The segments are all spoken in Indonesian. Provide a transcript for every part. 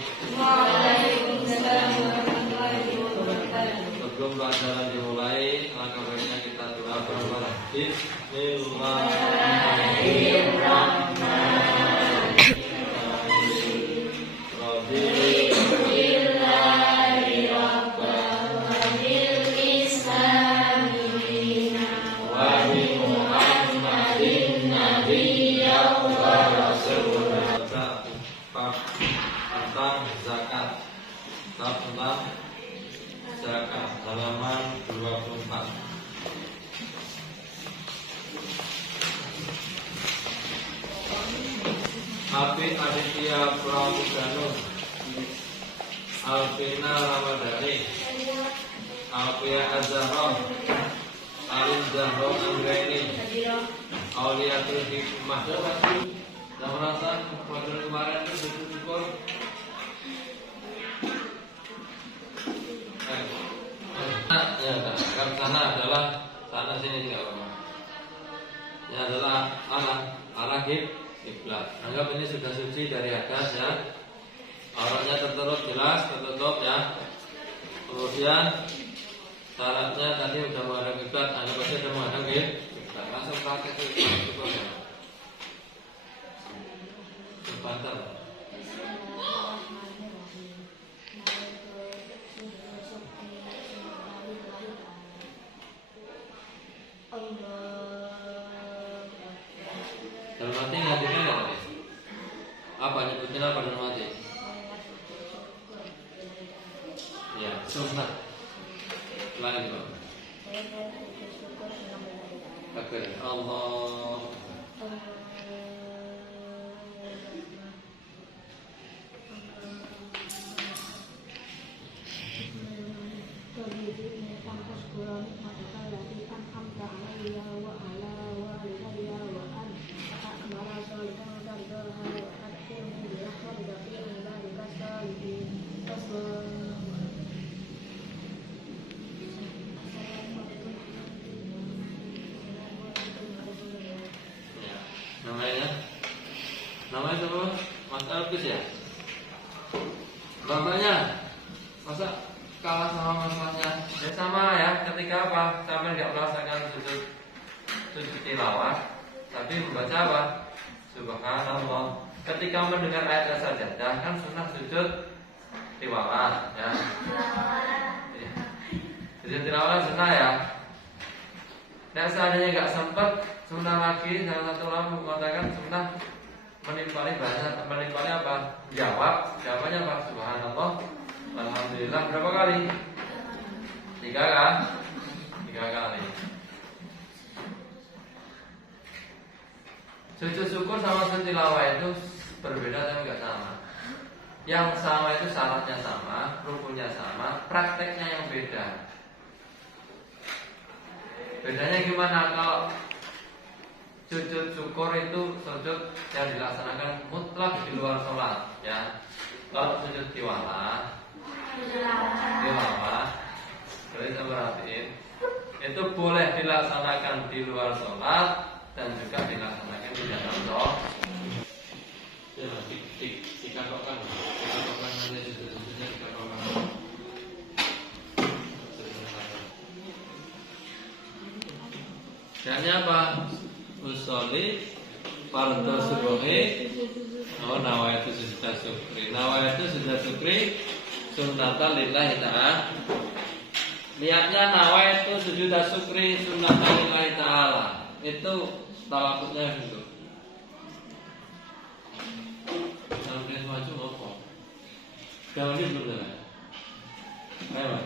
Waalaikumsalam warahmatullahi wabarakatuh. Sebelum pelajaran dimulai, langkah baiknya kita doa bersama. Tentang zakat, tentang zakat halaman 24. Api Aditya Pramudanun, Alvina Ramadhani, Alfia Azhar, Alin Zahro Anggraini, Auliatul Hikmah. Yang merasa pelajaran kemarin itu bersyukur. Ya, kan sana adalah sana sini tidak apa-apa. Ini adalah arah kiblat. Anggap ini sudah suci dari hadas ya. Auratnya tertutup jelas, tertutup ya. Kemudian syaratnya tadi sudah menghadap kiblat, anggap saja sudah menghadap kiblat. Langsung pakai itu ya. Sebentar. Dalam hati nggak dengar tadi? Apa nyebutin apa dalam hati? Ya, sunnah. Lain bang. Takbir. Allah. Namanya apa? Mas Elvis ya? Bapaknya masa kalah sama masanya? Ya sama ya, ketika apa? Sama nggak merasakan sujud tilawah, tapi membaca apa? Subhanallah. Ketika mendengar ayat sajadah kan sunnah sujud tilawah ya. Sujud tilawah sunnah ya. Dan seandainya nggak sempat sunnah lagi, salah satu ulama mengatakan sunnah menimpali apa? Jawabannya apa? Subhanallah, alhamdulillah berapa kali? 3 kan? 3 kali. Sujud syukur sama sujud tilawah itu berbeda tapi nggak sama. Yang sama itu syaratnya sama, rukunnya sama, prakteknya yang beda. Bedanya gimana? Kalau sujud syukur itu sujud yang dilaksanakan mutlak di luar sholat ya. Kalau sujud tilawah boleh saya perhatiin, itu boleh dilaksanakan di luar sholat dan juga dilaksanakan di dalam sholat. Dikatakan nanti sujudnya dikatakan. Caranya apa? Usolli fardhu subuhi nawaitu sujuda syukri. Nawaitu sujuda syukri sunnatan lillahi ta'ala. Niatnya nawaitu sujuda syukri sunnatan lillahi ta'ala. Itu talafuznya dulu. Sampai maju apa? Jangan dulu dulu. Ayo.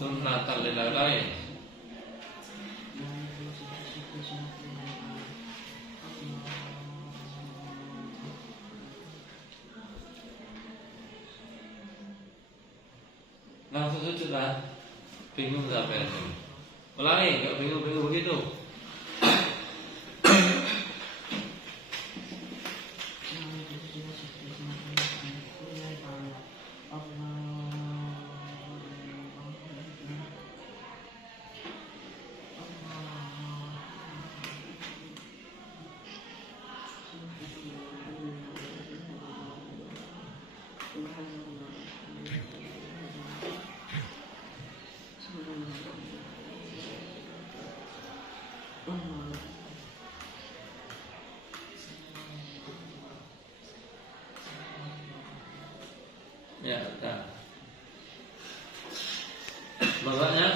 Sunnatan lillahi. Langsung sujud lah. Bingung sampai sini. Ulangi, enggak bingung-bingung begitu. Ya, nah. Bawahnya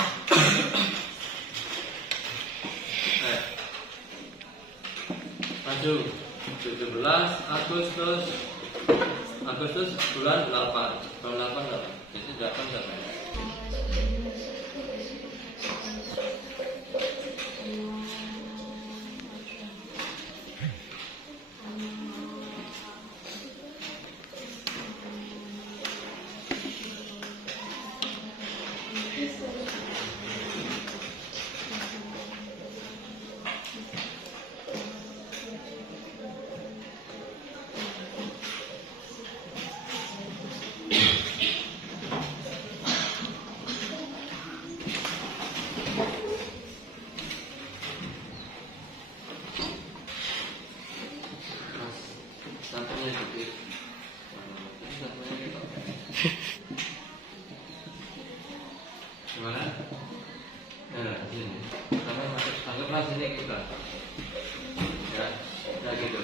maju 17 Agustus bulan 8 berapa? Jadi 8 berapa? Satunya sedikit. Satunya gitu. Gimana? Nah, sini. Sampai masuk, anggaplah sini kita. Ya, nah gitu.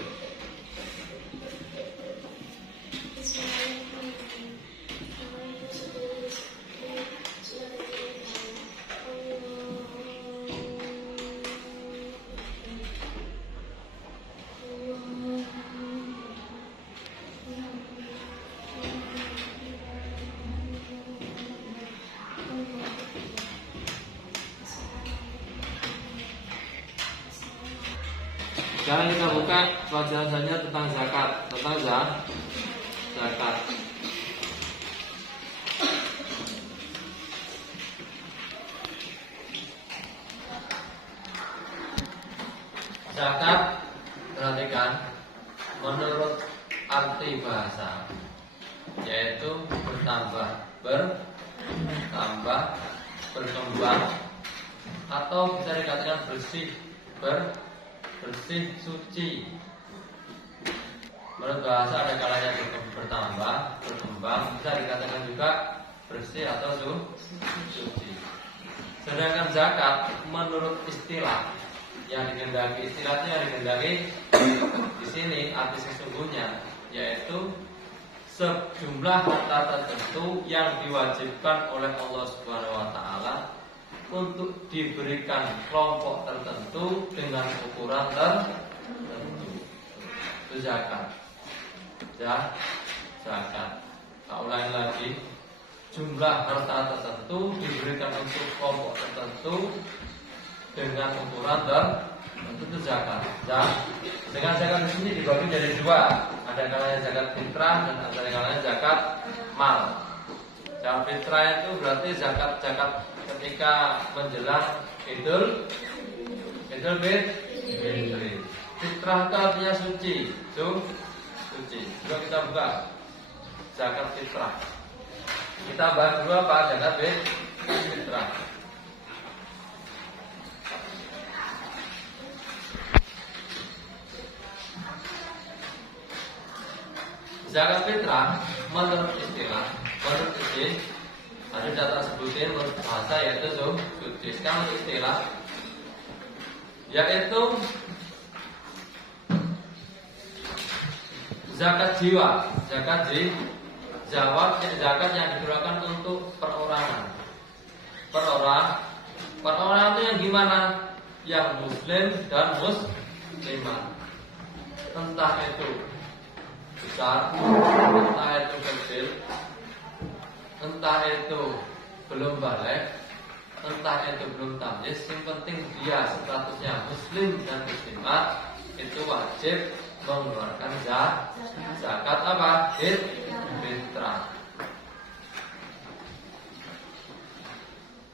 Sekarang kita buka pelajarannya tentang zakat, zakat. Zakat, perhatikan, menurut arti bahasa, yaitu bertambah, berkembang, atau bisa dikatakan bersih, bersih, suci. Menurut bahasa ada kalanya bertambah, berkembang, bisa dikatakan juga bersih atau suci. Sedangkan zakat menurut istilah yang digendaki, istilahnya yang digendaki di sini arti sesungguhnya yaitu sejumlah harta tertentu yang diwajibkan oleh Allah Subhanahu wa taala untuk diberikan kelompok tertentu dengan ukuran tertentu. Itu zakat. Zakat. Tak ulangi lagi. Jumlah harta tertentu diberikan untuk kelompok tertentu dengan ukuran tertentu, itu zakat. Dengan zakat di sini dibagi jadi dua. Ada kalanya zakat fitrah dan ada kalanya zakat mal. Zakat fitrah itu berarti zakat ketika menjelang Idul Fitri. Fitrah itu artinya suci, suci. Coba kita buka zakat fitrah. Kita bahas dulu apa zakat fitrah. Zakat fitrah menurut istilah, ada data sebutin menurut bahasa yaitu suci. Sekarang untuk istilah yaitu zakat jiwa, zakat yang dikeluarkan untuk perorangan. Perorangan itu yang gimana? Yang muslim dan muslimah. Entah itu besar, entah itu kecil, entah itu belum balik, entah itu belum tamyiz, yang penting dia statusnya muslim dan muslimat, itu wajib mengeluarkan zakat apa? Fitrah.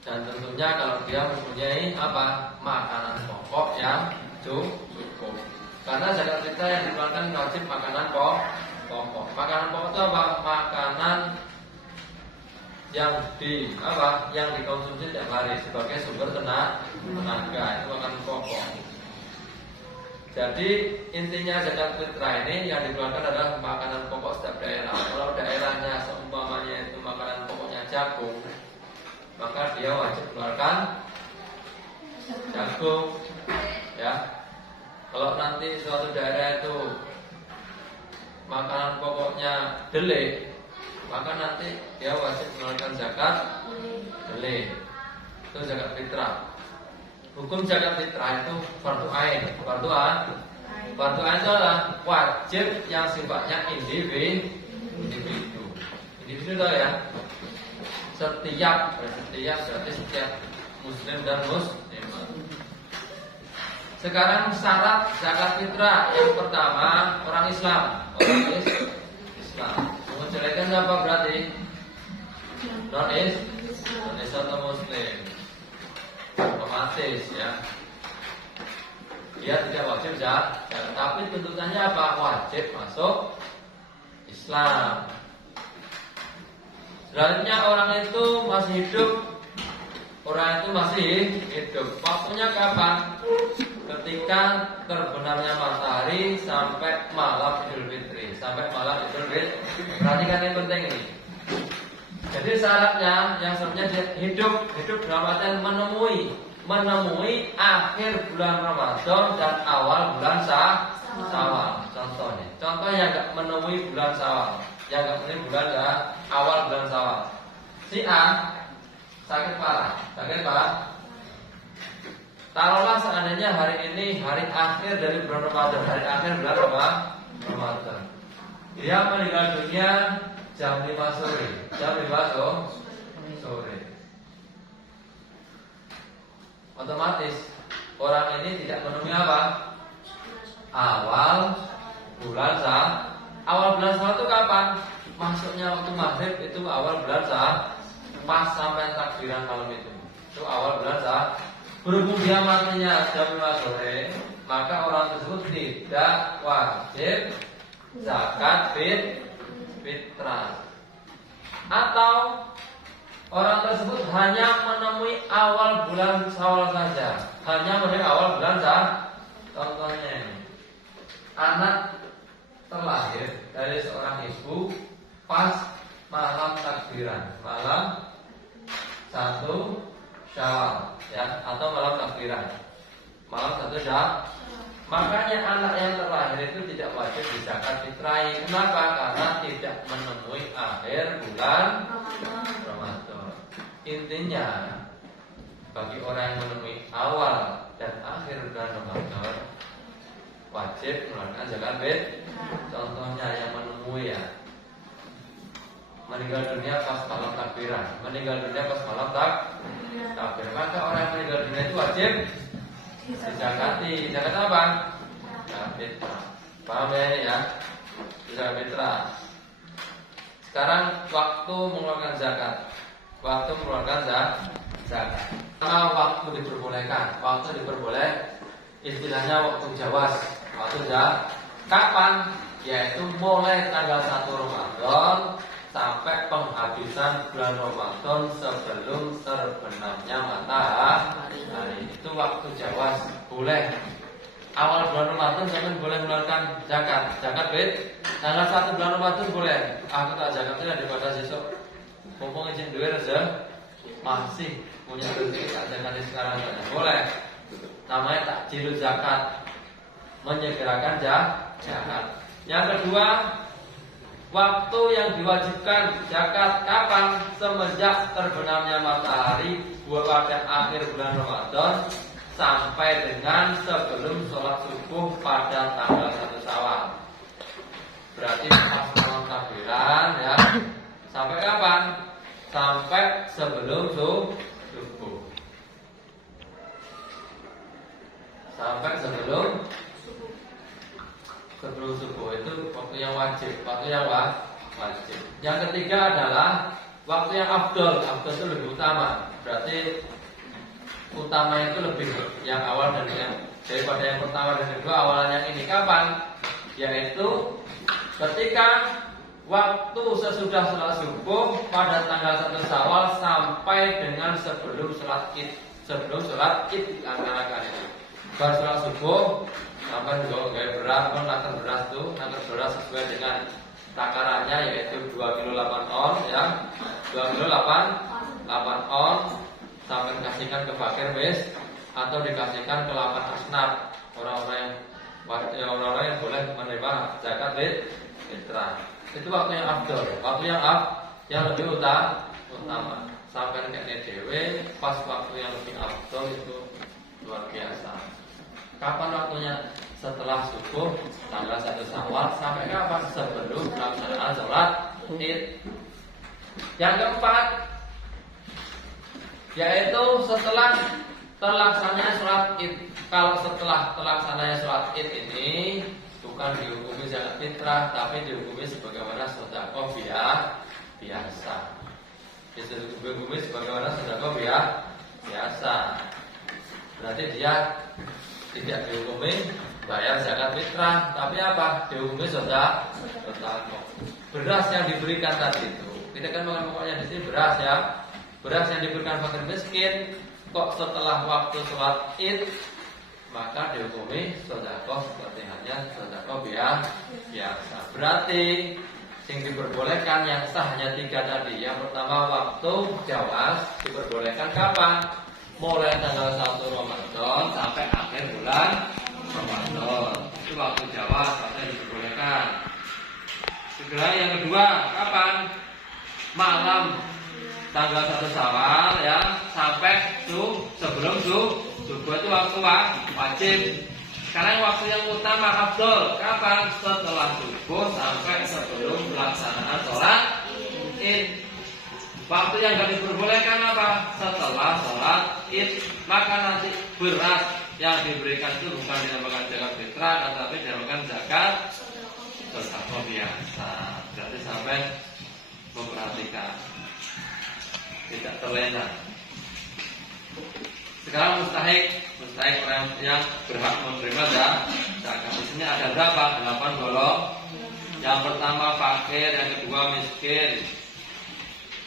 Dan tentunya kalau dia mempunyai apa? Makanan pokok yang cukup. Karena zakat fitrah yang dikeluarkan wajib makanan pokok. Makanan pokok itu apa? Makanan yang dikonsumsi tiap hari sebagai sumber tenaga, itu makanan pokok. Jadi intinya zakat fitrah ini yang dikeluarkan adalah makanan pokok setiap daerah. Kalau daerahnya wajib keluarkan jagung, ya. Kalau nanti suatu daerah itu makanan pokoknya delek, maka nanti dia wajib mengeluarkan zakat delek. Itu zakat fitrah. Hukum zakat fitrah itu fardu ain. Fardu ain itu adalah wajib yang sifatnya individu. Individu itu ya. Setiap berarti setiap muslim dan muslimah. Sekarang syarat zakat fitrah yang pertama orang Islam. Orang Islam. Menceraikan siapa berarti? Non-Islam atau Muslim. Otomatis ya. Dia tidak wajib zakat, tapi tuntutannya apa? Wajib masuk Islam. Selanjutnya orang itu masih hidup. Orang itu masih hidup. Waktunya kapan? Ketika terbenamnya matahari sampai malam Idul Fitri. Sampai malam Idul Fitri. Perhatikan yang penting ini. Jadi syaratnya yang sebenarnya hidup dalam artian menemui akhir bulan Ramadan dan awal bulan Syawal. Contohnya nggak menemui bulan Syawal, yang nggak menemui bulan awal bulan Syawal. Si A sakit parah. Taruhlah seandainya hari ini hari akhir dari bulan Ramadan, hari akhir bulan Ramadan. Dia meninggal dunia jam 5 sore. Otomatis orang ini tidak menemui apa? Awal bulan Syawal itu kapan? Masuknya waktu maghrib itu awal bulan Syawal. Pas sampai takbiran malam itu awal bulan Syawal. Berhubung dia matinya jam 5 sore, maka orang tersebut tidak wajib zakat fitrah. Atau orang tersebut hanya menemui awal bulan Syawal saja, hanya menemui awal bulan Syawal. Contohnya ini, anak terlahir dari seorang ibu pas malam takbiran, malam 1 Syawal, ya, atau malam takbiran, malam 1 Syawal. Makanya anak yang terlahir itu tidak wajib dizakat fitrahi. Kenapa? Karena tidak menemui akhir bulan Ramadan. Intinya, bagi orang yang menemui awal dan akhir bulan Ramadan wajib mengeluarkan zakat fitrah. Contohnya yang menemui ya, meninggal dunia pas malam takbiran, meninggal dunia pas malam takbir, maka orang yang meninggal dunia itu wajib dizakati. Zakat apa? Zakat fitrah. Paham ya ini ya? Zakat fitrah. Sekarang waktu mengeluarkan zakat. Waktu mengeluarkan zakat. Karena waktu diperbolehkan. Waktu diperboleh, istilahnya waktu jawas. Waktu kapan? Yaitu mulai tanggal 1 Ramadan sampai penghabisan bulan Ramadan sebelum terbenamnya matahari. Itu waktu jawas. Boleh. Awal bulan Ramadan jangan boleh mengeluarkan zakat. Zakat tanggal 1 bulan Ramadan boleh. Aku tak zakatnya daripada besok. Mumpung izin duit aja masih punya rezeki tak zakatnya sekarang boleh. Namanya takjil zakat, menyegerakan zakat. Yang kedua, waktu yang diwajibkan zakat kapan? Semenjak terbenamnya matahari pada akhir bulan Ramadan sampai dengan sebelum sholat subuh pada tanggal 1 Syawal. Berarti pas malam takbiran ya. Sampai kapan? Sampai sebelum subuh. Sampai sebelum subuh itu waktu yang wajib, waktu yang wajib. Yang ketiga adalah waktu yang afdol. Afdol itu lebih utama. Berarti utama itu lebih yang awal dan yang daripada yang pertama dan kedua. Awalan yang ini kapan? Yaitu ketika waktu sesudah sholat subuh pada tanggal 1 Syawal sampai dengan sebelum sholat Id. Sebelum sholat Id diantarakan itu. Baru sholat subuh sampai juga gaya beras, nakar beras tuh, nakar beras sesuai dengan takarannya yaitu 2 kilo 8 on ya, 2 kilo 8 on. sampai kasihkan ke fakir wis atau dikasihkan ke 8 asnaf orang-orang yang boleh menerima zakat fitrah. Itu waktu yang afdol, waktu yang lebih utama. Sampai kayak dewe pas waktu yang lebih afdol itu luar biasa. Kapan waktunya? Setelah subuh tanggal 1 Syawal sampai kapan? Sebelum pelaksanaan sholat Id. Yang keempat yaitu setelah terlaksananya sholat Id. Kalau setelah terlaksananya sholat Id ini bukan dihukumi zakat fitrah, tapi dihukumi sebagaimana sedekah biasa. Dihukumi sebagaimana sedekah biasa. Berarti dia tidak dihukumi bayar zakat fitrah, tapi apa? Dihukumi sedekah. Beras yang diberikan tadi itu, kita kan makan pokoknya di sini beras ya. Beras yang diberikan fakir miskin, kok setelah waktu sholat Id maka dihukumi sedekah seperti hanya sedekah biasa. Berarti yang diperbolehkan yang sah hanya 3 tadi. Yang pertama waktu jawaz diperbolehkan kapan? Mulai tanggal 1 Ramadan sampai akhir bulan Ramadan. Itu waktu jawaz yang diperbolehkan. Segera yang kedua kapan? Malam tanggal 1 Syawal ya sampai sebelum subuh itu waktu wajib. Sekarang waktu yang utama afdol kapan? Setelah subuh sampai sebelum pelaksanaan sholat Id. Waktu yang tidak diperbolehkan apa? Setelah sholat Id. Maka nanti beras yang diberikan itu bukan dinamakan zakat fitrah, tetapi dinamakan zakat sedekah biasa. Berarti sampai memperhatikan, tidak terlena. Sekarang mustahik orang yang berhak menerima zakat. Di sini ada berapa? 8 golongan. Yang pertama fakir, yang kedua miskin.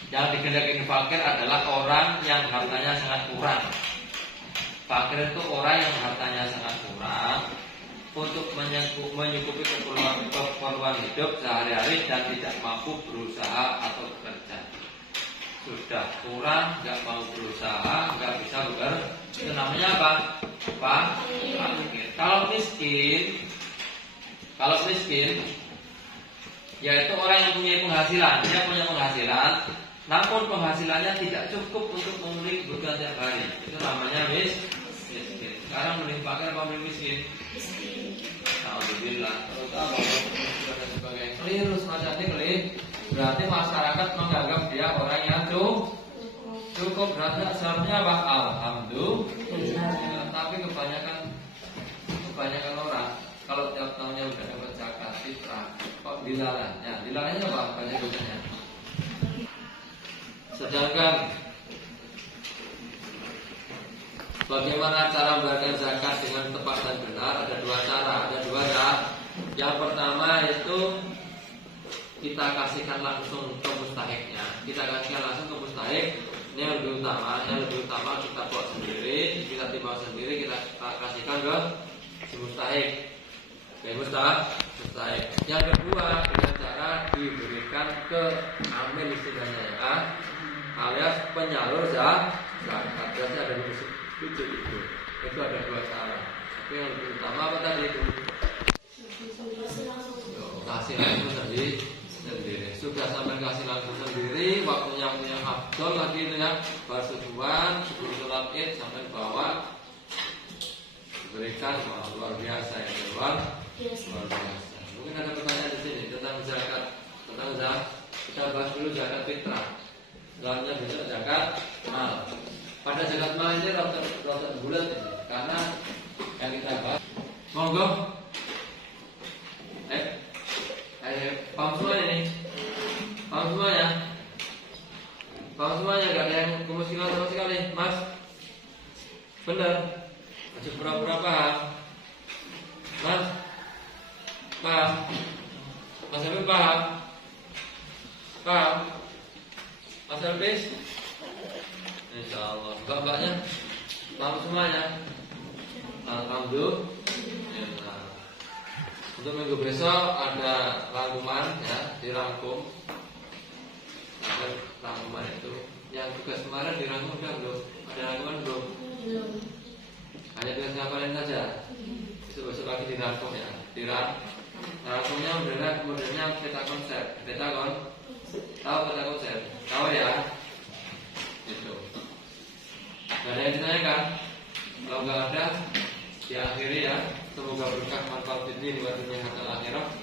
Yang dikehendaki fakir adalah orang yang hartanya sangat kurang. Fakir itu orang yang hartanya sangat kurang untuk menyukupi keperluan hidup sehari-hari dan tidak mampu berusaha atau bekerja. Sudah kurang, nggak mau berusaha, nggak bisa bekerja. Itu namanya apa? Fakir. Kalau miskin, yaitu orang yang punya penghasilan. Dia punya penghasilan, namun penghasilannya tidak cukup untuk memenuhi kebutuhan tiap hari. Itu namanya miskin. Sekarang mending fakir apa mending miskin? Alhamdulillah. Terutama dan sebagainya. Keliru semacam ini. Berarti masyarakat menganggap dia orang yang cukup. Berarti seharusnya apa? Alhamdulillah. Tapi kebanyakan orang kalau tiap tahunnya udah dapat zakat fitrah, kok dilarang? Ya, dilarangnya apa? Banyak dosanya. Sedangkan bagaimana cara membayar zakat dengan tepat dan benar? Ada 2 cara. Ada 2 ya. Yang pertama itu kita kasihkan langsung ke mustahiknya. Kita kasihkan langsung ke mustahik. Ini yang lebih utama. Yang lebih utama kita buat sendiri, kita timbang sendiri, kita kasihkan ke si mustahik. Oke, mustahik. Yang kedua dengan cara diberikan ke amil istilahnya ya, alias penyalur zakat. Biasanya ada di situ itu. Itu ada 2 cara. Tapi yang lebih utama apa tadi itu? Kasih langsung sendiri. Sudah sampai kasih langsung sendiri, waktunya punya afdol lagi itu ya, bersubuhan sebelum sholat Id sampai bawa berikan. Luar biasa ya, luar biasa. Mungkin ada pertanyaan di sini tentang zakat. Kita bahas dulu zakat fitrah. Selanjutnya besok zakat mal. Pada zakat mal ini rata bulat ini, karena yang kita bahas. Monggo. Paham semua ini? Paham semuanya? Paham semuanya? Gak ada yang kemiskinan sama sekali, Mas? Bener? Masih pura-pura paham? Mas? Paham? Mas Habib paham? Paham? Mas Habib? Insya Allah. Mbak-mbaknya? Paham semuanya? Alhamdulillah. Untuk minggu besok ada rangkuman ya, dirangkum. Rangkuman itu Yang tugas kemarin dirangkum udah belum? Ada rangkuman belum? Belum. Hanya tugas ngapalin saja. Besok lagi dirangkum ya. Rangkumnya modelnya peta konsep. Peta kon? Tahu peta konsep? Tahu ya? Itu. Gak ada yang ditanyakan? Kalau nggak ada, diakhiri ya. Semoga berkah manfaat ini di dunia akhirat.